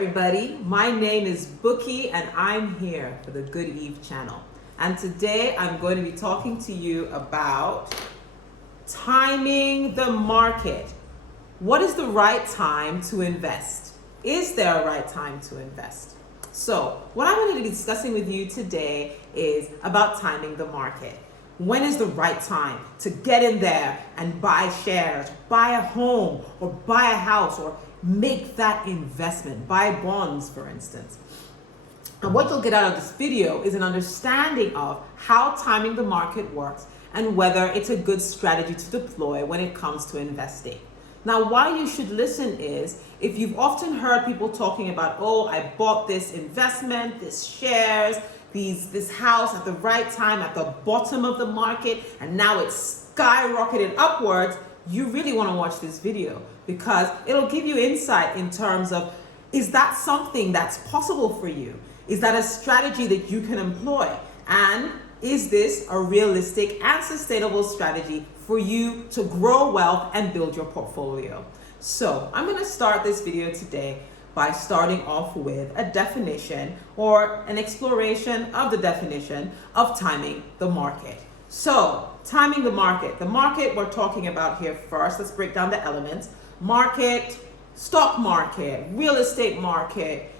everybody, my name is Bookie and I'm here for the Good Eve channel. And today I'm going to be talking to you about timing the market. What is the right time to invest? Is there a right time to invest? So what I'm going to be discussing with you today is about timing the market. When is the right time to get in there and buy shares, buy a home, or buy a house, or make that investment, buy bonds, for instance. And what you'll get out of this video is an understanding of how timing the market works and whether it's a good strategy to deploy when it comes to investing. Now, why you should listen is, if you've often heard people talking about, oh, I bought this investment, this shares, this house at the right time at the bottom of the market, and now it's skyrocketed upwards, you really want to watch this video because it'll give you insight in terms of, is that something that's possible for you? Is that a strategy that you can employ? And is this a realistic and sustainable strategy for you to grow wealth and build your portfolio? So I'm going to start this video today by starting off with a definition or an exploration of the definition of timing the market. So, timing the market. The market we're talking about here first, let's break down the elements. Market, stock market, real estate market,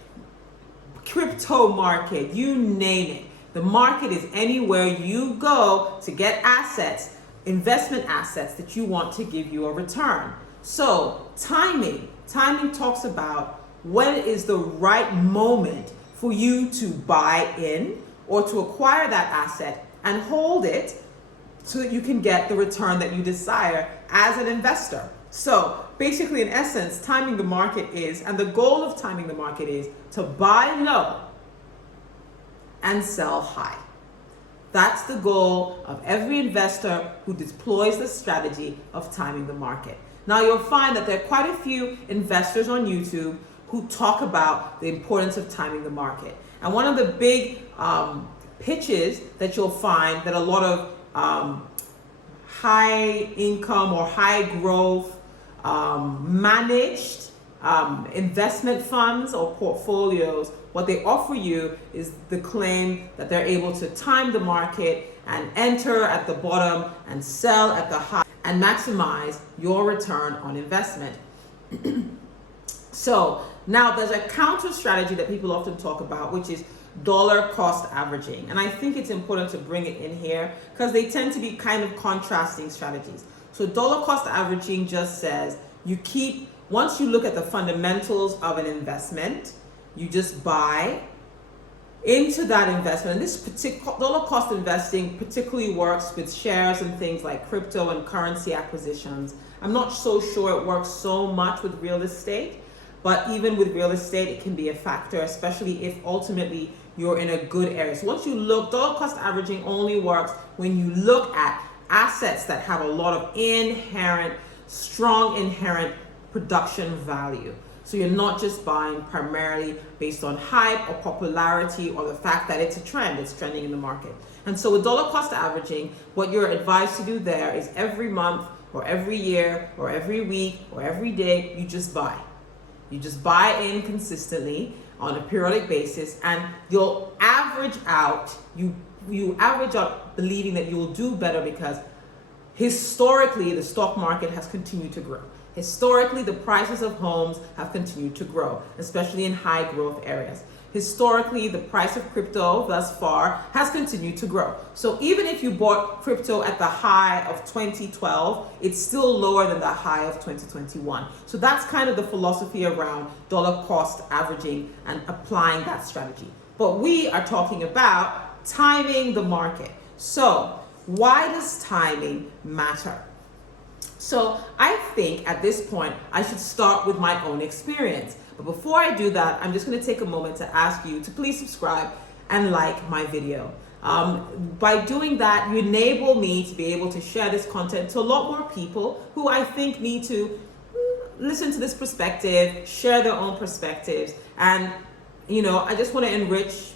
crypto market, you name it. The market is anywhere you go to get assets, investment assets that you want to give you a return. So, timing talks about when is the right moment for you to buy in or to acquire that asset and hold it so that you can get the return that you desire as an investor. So basically, in essence, timing the market is, and the goal of timing the market is to buy low and sell high. That's the goal of every investor who deploys the strategy of timing the market. Now, you'll find that there are quite a few investors on YouTube who talk about the importance of timing the market. And one of the big pitches that you'll find that a lot of high income or high growth managed investment funds or portfolios, what they offer you is the claim that they're able to time the market and enter at the bottom and sell at the high and maximize your return on investment. So now there's a counter strategy that people often talk about, which is dollar cost averaging. And I think it's important to bring it in here because they tend to be kind of contrasting strategies. So dollar cost averaging just says once you look at the fundamentals of an investment, you just buy into that investment. And this particular dollar cost investing particularly works with shares and things like crypto and currency acquisitions. I'm not so sure it works so much with real estate. But even with real estate, it can be a factor, especially if ultimately you're in a good area. So once you look, dollar cost averaging only works when you look at assets that have a lot of strong inherent production value. So you're not just buying primarily based on hype or popularity or the fact that it's a trend, it's trending in the market. And so with dollar cost averaging, what you're advised to do there is every month or every year or every week or every day, you just buy. You just buy in consistently on a periodic basis, and you'll average out, you average out believing that you will do better because historically the stock market has continued to grow. Historically, the prices of homes have continued to grow, especially in high growth areas. Historically, the price of crypto thus far has continued to grow. So even if you bought crypto at the high of 2012, it's still lower than the high of 2021. So that's kind of the philosophy around dollar cost averaging and applying that strategy. But we are talking about timing the market. So why does timing matter? So I think at this point, I should start with my own experience. But before I do that, I'm just going to take a moment to ask you to please subscribe and like my video. By doing that, you enable me to be able to share this content to a lot more people who I think need to listen to this perspective, share their own perspectives. And, I just want to enrich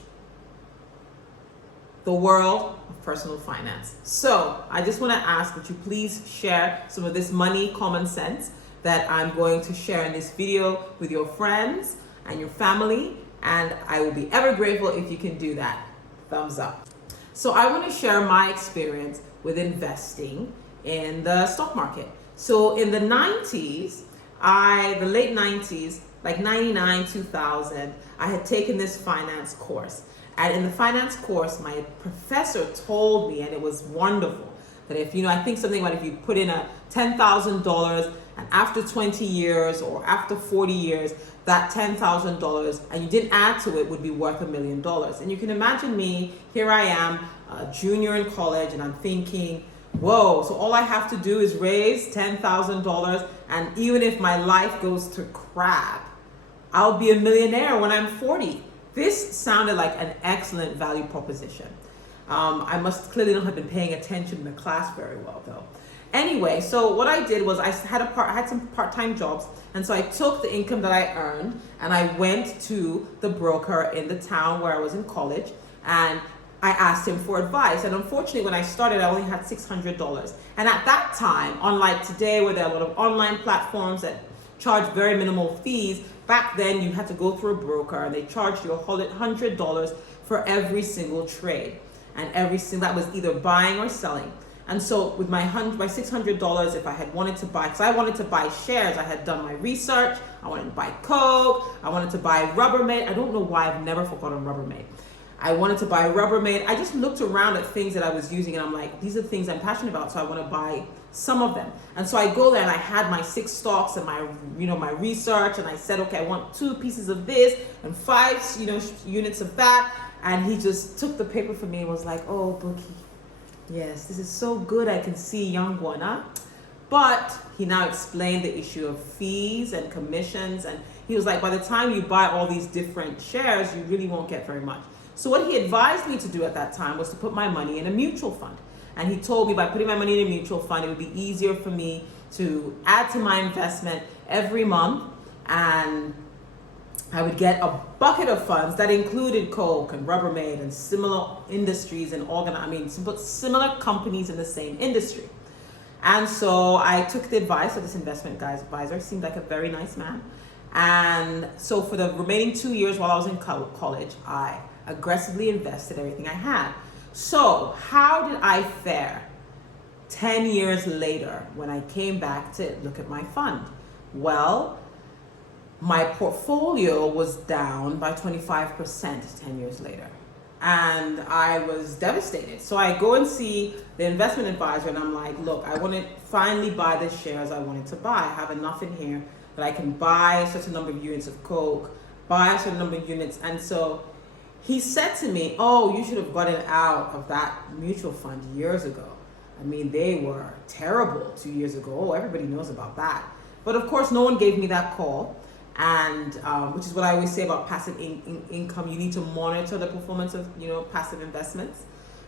the world of personal finance. So I just want to ask that you please share some of this money common sense that I'm going to share in this video with your friends and your family, and I will be ever grateful if you can do that. Thumbs up. So I want to share my experience with investing in the stock market. So in the 90s, the late 90s, like 99, 2000, I had taken this finance course. And in the finance course, my professor told me, and it was wonderful, that if, I think something about if you put in a $10,000 and after 20 years or after 40 years, that $10,000 and you didn't add to it would be worth $1 million. And you can imagine me, here I am, a junior in college, and I'm thinking, whoa, so all I have to do is raise $10,000, and even if my life goes to crap, I'll be a millionaire when I'm 40. This sounded like an excellent value proposition. I must clearly not have been paying attention in the class very well though. Anyway, so what I did was I had some part-time jobs, and so I took the income that I earned and I went to the broker in the town where I was in college, and I asked him for advice. And unfortunately, when I started, I only had $600. And at that time, unlike today where there are a lot of online platforms that charge very minimal fees, back then you had to go through a broker and they charged you $100 for every single trade. And that was either buying or selling. And so with my $600, if I had wanted to buy, because I wanted to buy shares, I had done my research, I wanted to buy Coke, I wanted to buy Rubbermaid. I don't know why I've never forgotten Rubbermaid. I wanted to buy Rubbermaid. I just looked around at things that I was using and I'm like, these are things I'm passionate about, so I want to buy some of them. And so I go there and I had my 6 stocks and my research, and I said, okay, I want 2 pieces of this and 5 units of that. And he just took the paper from me and was like, oh, Bookie, yes, this is so good. I can see, young one, huh? But he now explained the issue of fees and commissions. And he was like, by the time you buy all these different shares, you really won't get very much. So what he advised me to do at that time was to put my money in a mutual fund. And he told me by putting my money in a mutual fund, it would be easier for me to add to my investment every month, and I would get a bucket of funds that included Coke and Rubbermaid and similar industries and similar companies in the same industry. And so I took the advice of this investment guy's advisor. Seemed like a very nice man. And so for the remaining 2 years while I was in college, I aggressively invested everything I had. So how did I fare 10 years later when I came back to look at my fund? Well, my portfolio was down by 25% 10 years later. And I was devastated. So I go and see the investment advisor and I'm like, look, I want to finally buy the shares I wanted to buy. I have enough in here that I can buy a certain number of units of Coke, buy a certain number of units. And so he said to me, oh, you should have gotten out of that mutual fund years ago. I mean, they were terrible 2 years ago. Oh, everybody knows about that. But of course, no one gave me that call. And which is what I always say about passive income. You need to monitor the performance of passive investments,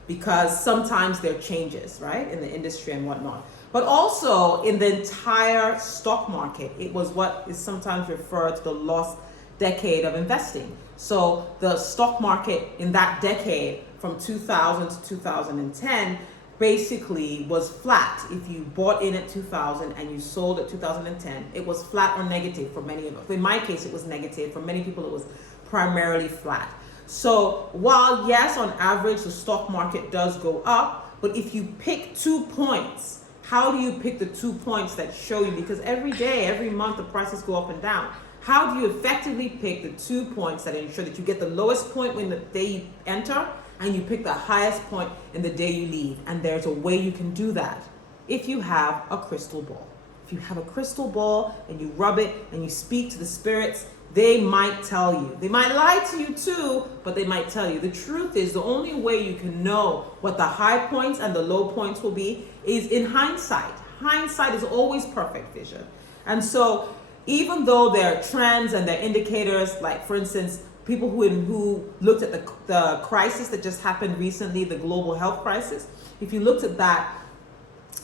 because sometimes there are changes, right, in the industry and whatnot. But also in the entire stock market, it was what is sometimes referred to the lost decade of investing. So the stock market in that decade from 2000 to 2010 basically was flat. If you bought in at 2000 and you sold at 2010, it was flat or negative for many of us. In my case, it was negative. For many people, it was primarily flat. So while yes, on average, the stock market does go up, but if you pick 2 points, how do you pick the 2 points that show you? Because every day, every month, the prices go up and down. How do you effectively pick the 2 points that ensure that you get the lowest point when the day you enter, and you pick the highest point in the day you leave? And there's a way you can do that if you have a crystal ball. If you have a crystal ball and you rub it and you speak to the spirits, they might tell you. They might lie to you too, but they might tell you. The truth is, the only way you can know what the high points and the low points will be is in hindsight. Hindsight is always perfect vision. And so even though there are trends and there are indicators, like for instance, people who looked at the crisis that just happened recently, the global health crisis, if you looked at that,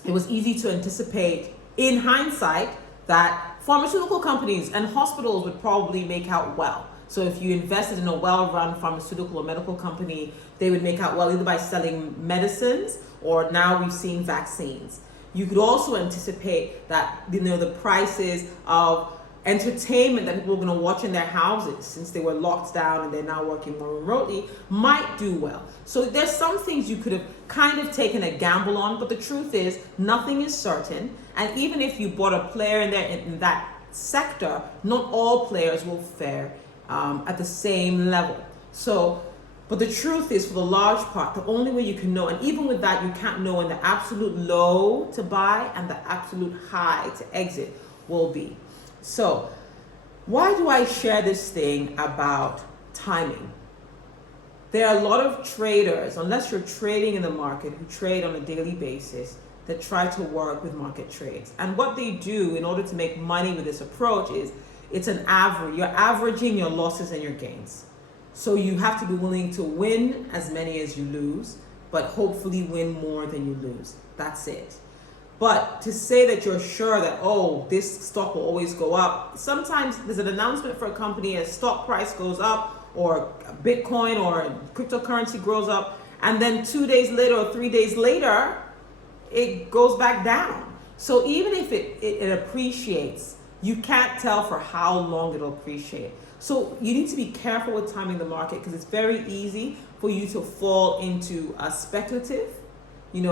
it was easy to anticipate in hindsight that pharmaceutical companies and hospitals would probably make out well. So if you invested in a well-run pharmaceutical or medical company, they would make out well either by selling medicines, or now we've seen vaccines. You could also anticipate that the prices of entertainment that people are going to watch in their houses since they were locked down and they're now working more remotely might do well. So there's some things you could have kind of taken a gamble on, but the truth is nothing is certain. And even if you bought a player in there in that sector, not all players will fare at the same level. So, but the truth is, for the large part, the only way you can know, and even with that, you can't know when the absolute low to buy and the absolute high to exit will be. So, why do I share this thing about timing? There are a lot of traders, unless you're trading in the market, who trade on a daily basis, that try to work with market trades. And what they do in order to make money with this approach is it's an average. You're averaging your losses and your gains. So you have to be willing to win as many as you lose, but hopefully win more than you lose. That's it. But to say that you're sure that, oh, this stock will always go up, sometimes there's an announcement for a company, a stock price goes up, or Bitcoin or cryptocurrency grows up, and then 2 days later or 3 days later, it goes back down. So even if it appreciates, you can't tell for how long it'll appreciate. So you need to be careful with timing the market, because it's very easy for you to fall into a speculative,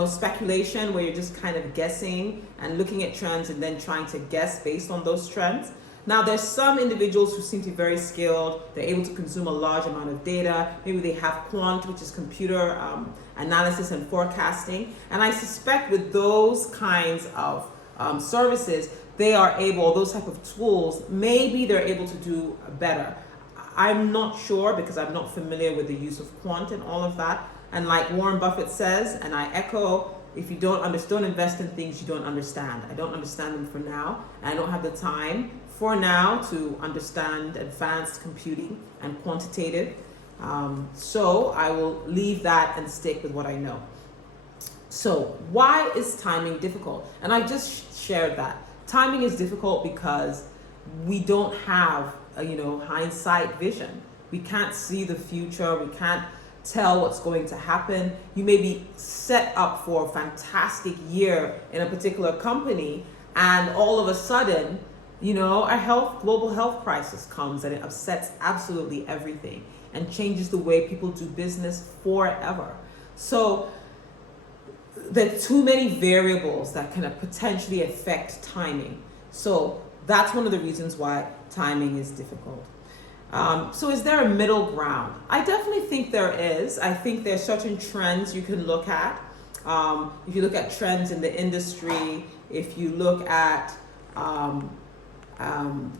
speculation, where you're just kind of guessing and looking at trends and then trying to guess based on those trends. Now, there's some individuals who seem to be very skilled. They're able to consume a large amount of data. Maybe they have quant, which is computer analysis and forecasting. And I suspect with those kinds of services, they are able, those type of tools, maybe they're able to do better. I'm not sure, because I'm not familiar with the use of quant and all of that. And like Warren Buffett says, and I echo, if you don't invest in things you don't understand. I don't understand them for now, and I don't have the time for now to understand advanced computing and quantitative. So I will leave that and stick with what I know. So why is timing difficult? And I just shared that. Timing is difficult because we don't have hindsight vision. We can't see the future. We can't tell what's going to happen. You may be set up for a fantastic year in a particular company, and all of a sudden, a global health crisis comes and it upsets absolutely everything and changes the way people do business forever. So there are too many variables that can potentially affect timing. So that's one of the reasons why timing is difficult. So is there a middle ground? I definitely think there is. I think there are certain trends you can look at. If you look at trends in the industry, if you look at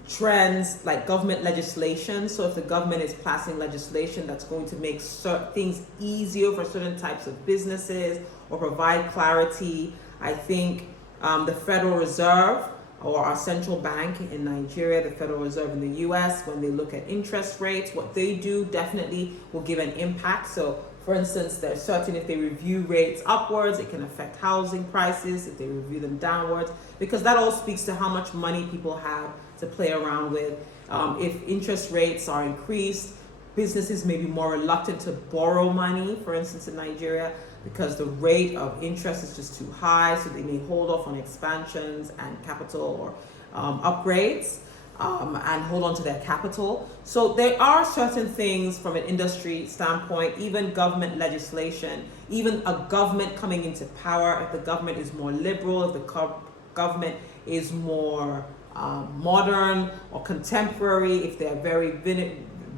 trends like government legislation. So if the government is passing legislation that's going to make things easier for certain types of businesses or provide clarity, I think the Federal Reserve, or our central bank in Nigeria, the Federal Reserve in the US, when they look at interest rates, what they do definitely will give an impact. So for instance, they're certain if they review rates upwards, it can affect housing prices, if they review them downwards, because that all speaks to how much money people have to play around with. If interest rates are increased, businesses may be more reluctant to borrow money, for instance, in Nigeria, because the rate of interest is just too high, so they may hold off on expansions and capital or upgrades and hold on to their capital. So there are certain things from an industry standpoint, even government legislation, even a government coming into power, if the government is more liberal, if the government is more modern or contemporary, if they're very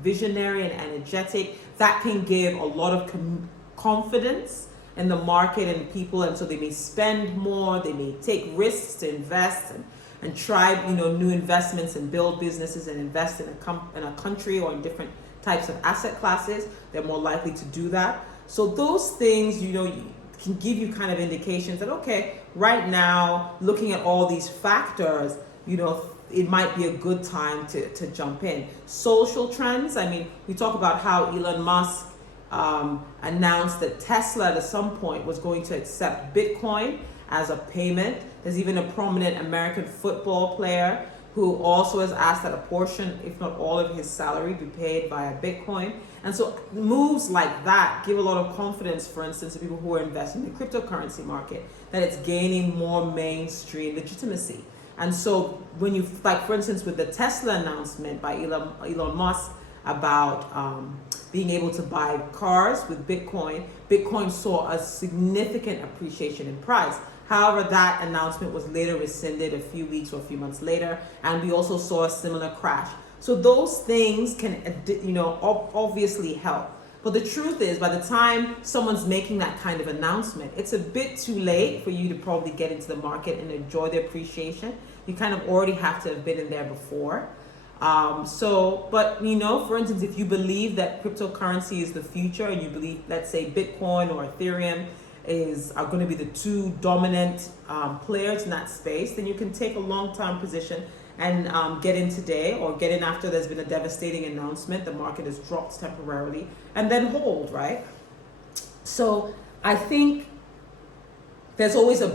visionary and energetic, that can give a lot of confidence in the market and people, and so they may spend more, they may take risks to invest and try new investments and build businesses and invest in a country or in different types of asset classes. They're more likely to do that. So those things can give you kind of indications that, okay, right now, looking at all these factors, it might be a good time to jump in. Social trends, we talk about how Elon Musk announced that Tesla at some point was going to accept Bitcoin as a payment. There's even a prominent American football player who also has asked that a portion, if not all of his salary, be paid via Bitcoin. And so moves like that give a lot of confidence, for instance, to people who are investing in the cryptocurrency market, that it's gaining more mainstream legitimacy. And so when you, like for instance, with the Tesla announcement by Elon Musk about being able to buy cars with Bitcoin saw a significant appreciation in price. However, that announcement was later rescinded a few weeks or a few months later, and we also saw a similar crash. So those things can, obviously help. But the truth is, by the time someone's making that kind of announcement, it's a bit too late for you to probably get into the market and enjoy the appreciation. You kind of already have to have been in there before. But for instance, if you believe that cryptocurrency is the future, and you believe, let's say, Bitcoin or Ethereum are going to be the two dominant players in that space, then you can take a long-term position and get in today, or get in after there's been a devastating announcement, the market has dropped temporarily, and then hold, right? So I think there's always a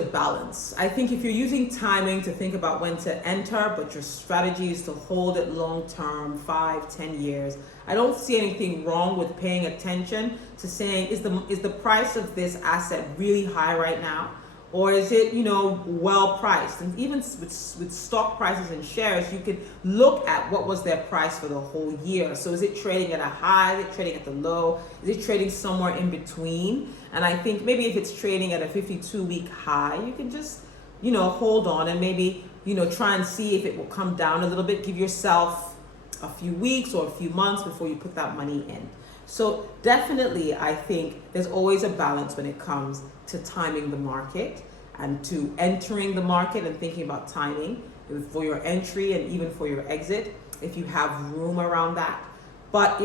balance. I think if you're using timing to think about when to enter, but your strategy is to hold it long term, 5-10 years, I don't see anything wrong with paying attention to saying, is the price of this asset really high right now? Or is it, well priced? And even with stock prices and shares, you can look at what was their price for the whole year. So is it trading at a high? Is it trading at the low? Is it trading somewhere in between? And I think maybe if it's trading at a 52-week high, you can just, hold on and maybe, try and see if it will come down a little bit. Give yourself a few weeks or a few months before you put that money in. So definitely, I think there's always a balance when it comes to timing the market and to entering the market and thinking about timing for your entry and even for your exit, if you have room around that. But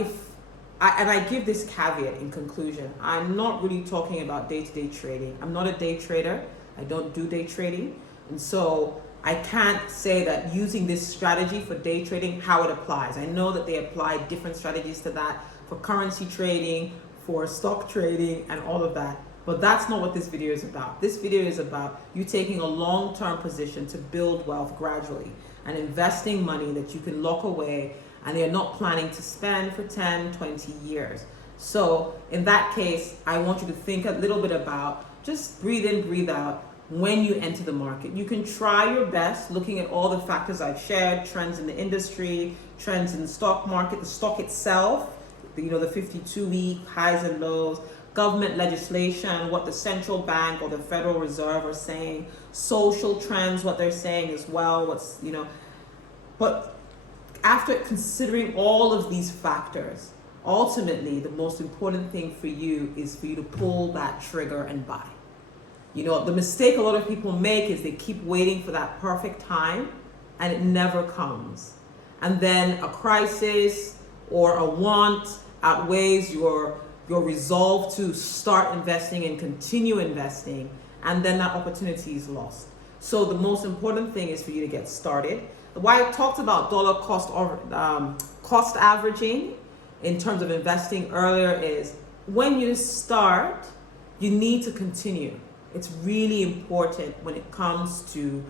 I give this caveat in conclusion, I'm not really talking about day-to-day trading. I'm not a day trader. I don't do day trading. And so I can't say that using this strategy for day trading, how it applies. I know that they apply different strategies to that for currency trading, for stock trading, and all of that. But that's not what this video is about. This video is about you taking a long-term position to build wealth gradually and investing money that you can lock away and you're not planning to spend for 10, 20 years. So in that case, I want you to think a little bit about just breathe in, breathe out when you enter the market. You can try your best looking at all the factors I've shared, trends in the industry, trends in the stock market, the stock itself, the 52-week highs and lows, government legislation, what the central bank or the Federal Reserve are saying, social trends, what they're saying as well, but after considering all of these factors, ultimately the most important thing for you is for you to pull that trigger and buy. The mistake a lot of people make is they keep waiting for that perfect time and it never comes. And then a crisis or a want outweighs your resolve to start investing and continue investing, and then that opportunity is lost. So the most important thing is for you to get started. Why I talked about dollar cost averaging in terms of investing earlier is when you start, you need to continue. It's really important when it comes to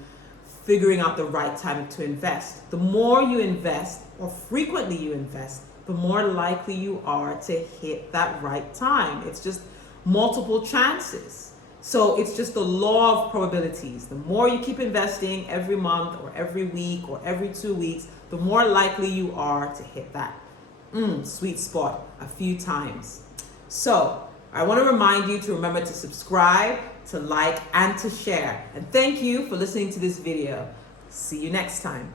figuring out the right time to invest. The more you invest or frequently you invest, the more likely you are to hit that right time. It's just multiple chances. So it's just the law of probabilities. The more you keep investing every month or every week or every 2 weeks, the more likely you are to hit that sweet spot a few times. So I want to remind you to remember to subscribe, to like, and to share. And thank you for listening to this video. See you next time.